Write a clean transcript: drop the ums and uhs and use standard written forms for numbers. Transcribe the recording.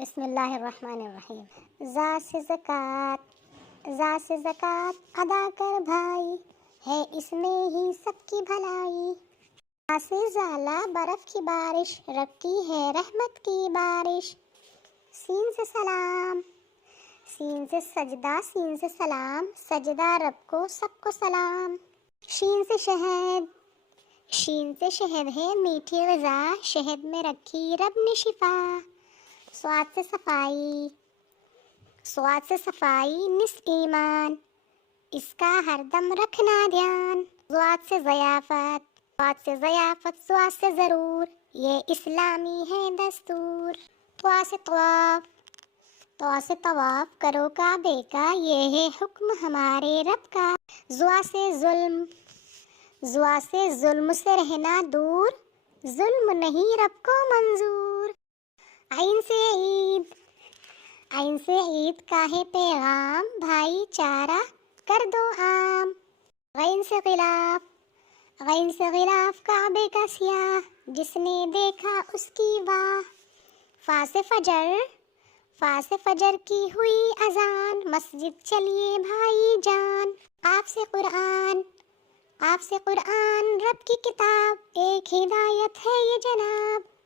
بسم اللہ الرحمن الرحیم۔ ذا سے زکوٰۃ ادا کر بھائی، ہے اس میں ہی سب کی بھلائی۔ زا سے زالہ برف کی بارش، رب کی ہے رحمت کی بارش۔ سین سے سلام، سین سے سجدہ، سین سے سلام، سجدہ رب کو سب کو سلام۔ شین سے شہد، شین سے شہد ہے میٹھی غذا، شہد میں رکھی رب نے شفا۔ صاد سے صفائی، صاد سے صفائی نصف ایمان، اس کا ہر دم رکھنا دھیان۔ ضاد سے ضیافت، ضاد سے ضیافت، ضاد سے ضرور، یہ اسلامی ہے دستور۔ طوا سے طواف، طوا سے طواف کرو کعبے کا، یہ ہے حکم ہمارے رب کا۔ ضوا سے ظلم، ضوا سے ظلم سے رہنا دور، ظلم نہیں رب کو منظور۔ عین سے عید، عین سے عید کا ہے پیغام، بھائی چارہ کر دو عام۔ غین سے غلاف، غین سے غلاف کعبے کا سیاہ، جس نے دیکھا اس کی واہ۔ فا سے فجر، فا سے فجر کی ہوئی اذان، مسجد چلیے بھائی جان۔ قاف سے قرآن، قاف سے قرآن رب کی کتاب، ایک ہدایت ہے یہ جناب۔